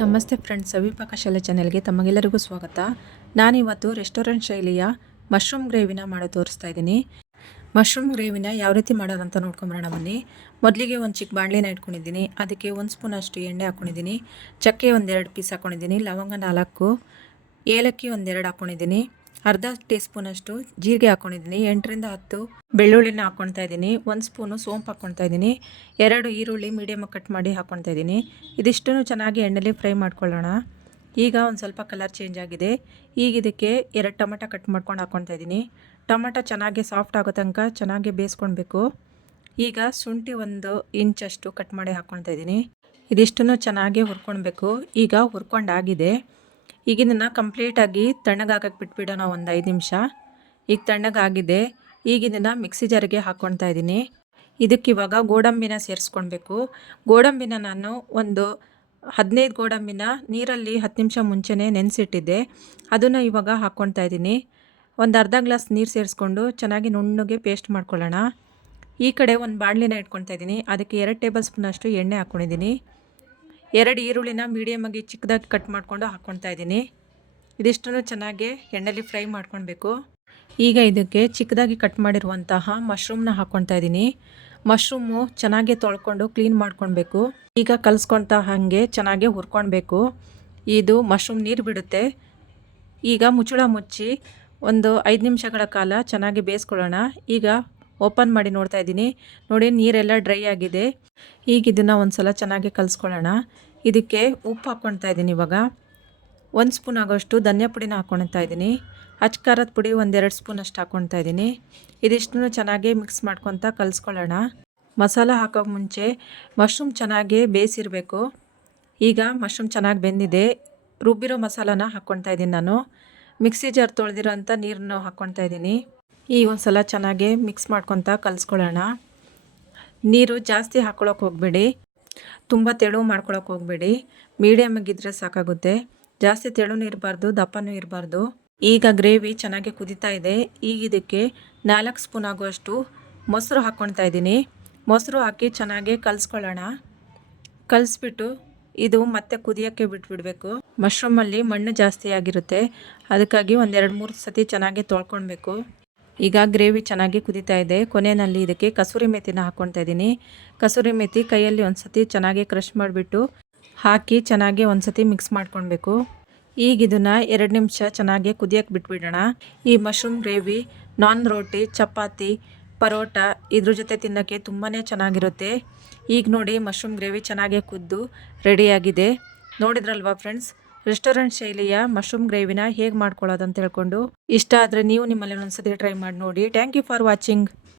ನಮಸ್ತೆ ಫ್ರೆಂಡ್ಸ್ ಪಾಕಶಾಲೆ ಶಾಲೆ ಚಾನೆಲ್ಗೆ ತಮಗೆಲ್ಲರಿಗೂ ಸ್ವಾಗತ. ನಾನಿವತ್ತು ರೆಸ್ಟೋರೆಂಟ್ ಶೈಲಿಯ ಮಶ್ರೂಮ್ ಗ್ರೇವಿನ ಮಾಡೋ ತೋರಿಸ್ತಾ ಇದ್ದೀನಿ. ಮಶ್ರೂಮ್ ಗ್ರೇವಿನ ಯಾವ ರೀತಿ ಮಾಡೋದಂತ ನೋಡ್ಕೊಂಬರೋಣ ಬನ್ನಿ. ಮೊದಲಿಗೆ ಒಂದು ಚಿಕ್ಕ ಬಾಣಲಿನ ಇಟ್ಕೊಂಡಿದ್ದೀನಿ. ಅದಕ್ಕೆ ಒಂದು ಸ್ಪೂನ್ ಅಷ್ಟು ಎಣ್ಣೆ ಹಾಕ್ಕೊಂಡಿದ್ದೀನಿ ಚಕ್ಕೆ ಒಂದೆರಡು ಪೀಸ್ ಹಾಕ್ಕೊಂಡಿದ್ದೀನಿ ಲವಂಗ ನಾಲ್ಕು, ಏಲಕ್ಕಿ ಒಂದೆರಡು ಹಾಕ್ಕೊಂಡಿದ್ದೀನಿ ಅರ್ಧ ಟೀ ಸ್ಪೂನಷ್ಟು ಜೀರಿಗೆ ಹಾಕ್ಕೊಂಡಿದ್ದೀನಿ ಎಂಟರಿಂದ ಹತ್ತು ಬೆಳ್ಳುಳ್ಳಿನ ಹಾಕ್ಕೊಳ್ತಾ ಇದ್ದೀನಿ, ಒಂದು ಸ್ಪೂನು ಸೋಂಪು ಹಾಕ್ಕೊಳ್ತಾ ಇದ್ದೀನಿ, ಎರಡು ಈರುಳ್ಳಿ ಮೀಡಿಯಮಾಗಿ ಕಟ್ ಮಾಡಿ ಹಾಕ್ಕೊಳ್ತಾ ಇದ್ದೀನಿ. ಇದಿಷ್ಟನ್ನು ಚೆನ್ನಾಗಿ ಎಣ್ಣೆಲಿ ಫ್ರೈ ಮಾಡ್ಕೊಳ್ಳೋಣ. ಈಗ ಒಂದು ಸ್ವಲ್ಪ ಕಲರ್ ಚೇಂಜ್ ಆಗಿದೆ. ಈಗ ಇದಕ್ಕೆ ಎರಡು ಟೊಮೆಟೊ ಕಟ್ ಮಾಡ್ಕೊಂಡು ಹಾಕ್ಕೊಳ್ತಾ ಇದ್ದೀನಿ. ಟೊಮೆಟೊ ಚೆನ್ನಾಗಿ ಸಾಫ್ಟ್ ಆಗೋ ತನಕ ಚೆನ್ನಾಗಿ ಬೇಯಿಸ್ಕೊಳ್ಬೇಕು. ಈಗ ಶುಂಠಿ ಒಂದು ಇಂಚಷ್ಟು ಕಟ್ ಮಾಡಿ ಹಾಕ್ಕೊಳ್ತಾ ಇದ್ದೀನಿ. ಇದಿಷ್ಟನ್ನು ಚೆನ್ನಾಗಿ ಹುರ್ಕೊಳ್ಬೇಕು. ಈಗ ಹುರ್ಕೊಂಡಾಗಿದೆ ಈಗ ಇದನ್ನು ಕಂಪ್ಲೀಟಾಗಿ ತಣ್ಣಗಾಗಕ್ಕೆ ಬಿಟ್ಬಿಡೋಣ ಒಂದು ಐದು ನಿಮಿಷ. ಈಗ ತಣ್ಣಗಾಗಿದೆ ಈಗ ಇದನ್ನು ಮಿಕ್ಸಿ ಜಾರಿಗೆ ಹಾಕ್ಕೊಳ್ತಾ ಇದ್ದೀನಿ. ಇದಕ್ಕೆ ಇವಾಗ ಗೋಡಂಬಿನ ಸೇರಿಸ್ಕೊಳ್ಬೇಕು. ಗೋಡಂಬಿನ ನಾನು ಒಂದು ಹದಿನೈದು ಗೋಡಂಬಿನ ನೀರಲ್ಲಿ ಹತ್ತು ನಿಮಿಷ ಮುಂಚೆನೇ ನೆನೆಸಿಟ್ಟಿದ್ದೆ. ಅದನ್ನು ಇವಾಗ ಹಾಕ್ಕೊಳ್ತಾ ಇದ್ದೀನಿ. ಒಂದು ಅರ್ಧ ಗ್ಲಾಸ್ ನೀರು ಸೇರಿಸ್ಕೊಂಡು ಚೆನ್ನಾಗಿ ನುಣ್ಣಗೆ ಪೇಸ್ಟ್ ಮಾಡ್ಕೊಳ್ಳೋಣ. ಈ ಕಡೆ ಒಂದು ಬಾಣಲಿನ ಇಟ್ಕೊಳ್ತಾ ಇದ್ದೀನಿ. ಅದಕ್ಕೆ ಎರಡು ಟೇಬಲ್ ಸ್ಪೂನಷ್ಟು ಎಣ್ಣೆ ಹಾಕ್ಕೊಂಡಿದ್ದೀನಿ ಎರಡು ಈರುಳ್ಳಿನ ಮೀಡಿಯಮಾಗಿ ಚಿಕ್ಕದಾಗಿ ಕಟ್ ಮಾಡಿಕೊಂಡು ಹಾಕ್ಕೊಳ್ತಾ ಇದ್ದೀನಿ. ಇದಿಷ್ಟನ್ನು ಚೆನ್ನಾಗಿ ಎಣ್ಣೆಲಿ ಫ್ರೈ ಮಾಡ್ಕೊಳ್ಬೇಕು. ಈಗ ಇದಕ್ಕೆ ಚಿಕ್ಕದಾಗಿ ಕಟ್ ಮಾಡಿರುವಂತಹ ಮಶ್ರೂಮ್ನ ಹಾಕ್ಕೊಳ್ತಾ ಇದ್ದೀನಿ. ಮಶ್ರೂಮು ಚೆನ್ನಾಗಿ ತೊಳ್ಕೊಂಡು ಕ್ಲೀನ್ ಮಾಡ್ಕೊಳ್ಬೇಕು. ಈಗ ಕಲಿಸ್ಕೊಳ್ತಾ ಹಾಗೆ ಚೆನ್ನಾಗಿ ಹುರ್ಕೊಳ್ಬೇಕು. ಇದು ಮಶ್ರೂಮ್ ನೀರು ಬಿಡುತ್ತೆ. ಈಗ ಮುಚ್ಚಳ ಮುಚ್ಚಿ ಒಂದು ಐದು ನಿಮಿಷಗಳ ಕಾಲ ಚೆನ್ನಾಗಿ ಬೇಯಿಸ್ಕೊಳ್ಳೋಣ. ಈಗ ಓಪನ್ ಮಾಡಿ ನೋಡ್ತಾ ಇದ್ದೀನಿ. ನೋಡಿ, ನೀರೆಲ್ಲ ಡ್ರೈ ಆಗಿದೆ. ಈಗ ಇದನ್ನು ಒಂದು ಸಲ ಚೆನ್ನಾಗಿ ಕಲಿಸ್ಕೊಳ್ಳೋಣ. ಇದಕ್ಕೆ ಉಪ್ಪು ಹಾಕ್ಕೊಳ್ತಾ ಇದ್ದೀನಿ ಇವಾಗ. ಒಂದು ಸ್ಪೂನ್ ಆಗೋಷ್ಟು ಧನಿಯಾ ಪುಡಿನ ಹಾಕ್ಕೊಳ್ತಾ ಇದ್ದೀನಿ. ಖಾರದ ಪುಡಿ ಒಂದೆರಡು ಸ್ಪೂನ್ ಅಷ್ಟು ಹಾಕ್ಕೊಳ್ತಾ ಇದ್ದೀನಿ. ಇದಿಷ್ಟನ್ನು ಚೆನ್ನಾಗಿ ಮಿಕ್ಸ್ ಮಾಡ್ಕೊತ ಕಲಿಸ್ಕೊಳ್ಳೋಣ. ಮಸಾಲ ಹಾಕೋಕೆ ಮುಂಚೆ ಮಶ್ರೂಮ್ ಚೆನ್ನಾಗಿ ಬೇಯಿಸಿರಬೇಕು. ಈಗ ಮಶ್ರೂಮ್ ಚೆನ್ನಾಗಿ ಬೆಂದಿದೆ. ರುಬ್ಬಿರೋ ಮಸಾಲಾನ ಹಾಕ್ಕೊಳ್ತಾ ಇದ್ದೀನಿ ನಾನು. ಮಿಕ್ಸಿ ಜಾರ್ ತೊಳೆದಿರೋ ಅಂಥ ನೀರನ್ನು ಹಾಕ್ಕೊಳ್ತಾ ಇದ್ದೀನಿ. ಈಗ ಒಂದ್ಸಲ ಚೆನ್ನಾಗಿ ಮಿಕ್ಸ್ ಮಾಡ್ಕೊತ ಕಲಿಸ್ಕೊಳ್ಳೋಣ. ನೀರು ಜಾಸ್ತಿ ಹಾಕ್ಕೊಳಕ್ಕೆ ಹೋಗಬೇಡಿ. ತುಂಬ ತೆಳು ಮಾಡ್ಕೊಳಕ್ಕೆ ಹೋಗಬೇಡಿ. ಮೀಡಿಯಮ್ಗಿದ್ರೆ ಸಾಕಾಗುತ್ತೆ. ಜಾಸ್ತಿ ತೆಳು ಇರಬಾರ್ದು ದಪ್ಪನೂ ಇರಬಾರ್ದು. ಈಗ ಗ್ರೇವಿ ಚೆನ್ನಾಗಿ ಕುದೀತಾ ಇದೆ. ಈಗ ಇದಕ್ಕೆ ನಾಲ್ಕು ಸ್ಪೂನ್ ಆಗುವಷ್ಟು ಮೊಸರು ಹಾಕ್ಕೊಳ್ತಾ ಇದ್ದೀನಿ. ಮೊಸರು ಹಾಕಿ ಚೆನ್ನಾಗಿ ಕಲಿಸ್ಕೊಳ್ಳೋಣ. ಕಲಿಸ್ಬಿಟ್ಟು ಇದು ಮತ್ತೆ ಕುದಿಯೋಕ್ಕೆ ಬಿಟ್ಬಿಡಬೇಕು. ಮಶ್ರೂಮಲ್ಲಿ ಮಣ್ಣು ಜಾಸ್ತಿ ಆಗಿರುತ್ತೆ. ಅದಕ್ಕಾಗಿ ಒಂದೆರಡು ಮೂರು ಸತಿ ಚೆನ್ನಾಗಿ ತೊಳ್ಕೊಳ್ಬೇಕು. ಈಗ ಗ್ರೇವಿ ಚೆನ್ನಾಗಿ ಕುದೀತಾ ಇದೆ. ಕೊನೆಯಲ್ಲಿ ಇದಕ್ಕೆ ಕಸೂರಿ ಮೆಥಿನ ಹಾಕ್ಕೊಳ್ತಾ ಇದ್ದೀನಿ. ಕಸೂರಿ ಮೆಥಿ ಕೈಯಲ್ಲಿ ಒಂದು ಸತಿ ಚೆನ್ನಾಗಿ ಕ್ರಷ್ ಮಾಡಿಬಿಟ್ಟು ಹಾಕಿ ಚೆನ್ನಾಗಿ ಒಂದು ಸತಿ ಮಿಕ್ಸ್ ಮಾಡ್ಕೊಳ್ಬೇಕು. ಈಗ ಇದನ್ನು ಎರಡು ನಿಮಿಷ ಚೆನ್ನಾಗಿ ಕುದಿಯೋಕ್ಕೆ ಬಿಟ್ಬಿಡೋಣ. ಈ ಮಶ್ರೂಮ್ ಗ್ರೇವಿ, ನಾನ್ ರೋಟಿ, ಚಪಾತಿ, ಪರೋಟ ಇದ್ರ ಜೊತೆ ತಿನ್ನೋಕ್ಕೆ ತುಂಬಾ ಚೆನ್ನಾಗಿರುತ್ತೆ. ಈಗ ನೋಡಿ ಮಶ್ರೂಮ್ ಗ್ರೇವಿ ಚೆನ್ನಾಗಿ ಕುದ್ದು ರೆಡಿಯಾಗಿದೆ ನೋಡಿದ್ರಲ್ವಾ ಫ್ರೆಂಡ್ಸ್? ರೆಸ್ಟೋರೆಂಟ್ ಶೈಲಿಯ ಮಶ್ರೂಮ್ ಗ್ರೇವಿನ ಹೇಗೆ ಮಾಡ್ಕೊಳ್ಳೋದು ಅಂತ ಹೇಳ್ಕೊಂಡು ಇಷ್ಟ ಆದರೆ ನೀವು ನಿಮ್ಮಲ್ಲಿ ಒಂದ್ಸತಿ ಟ್ರೈ ಮಾಡಿ ನೋಡಿ. Thank you for watching.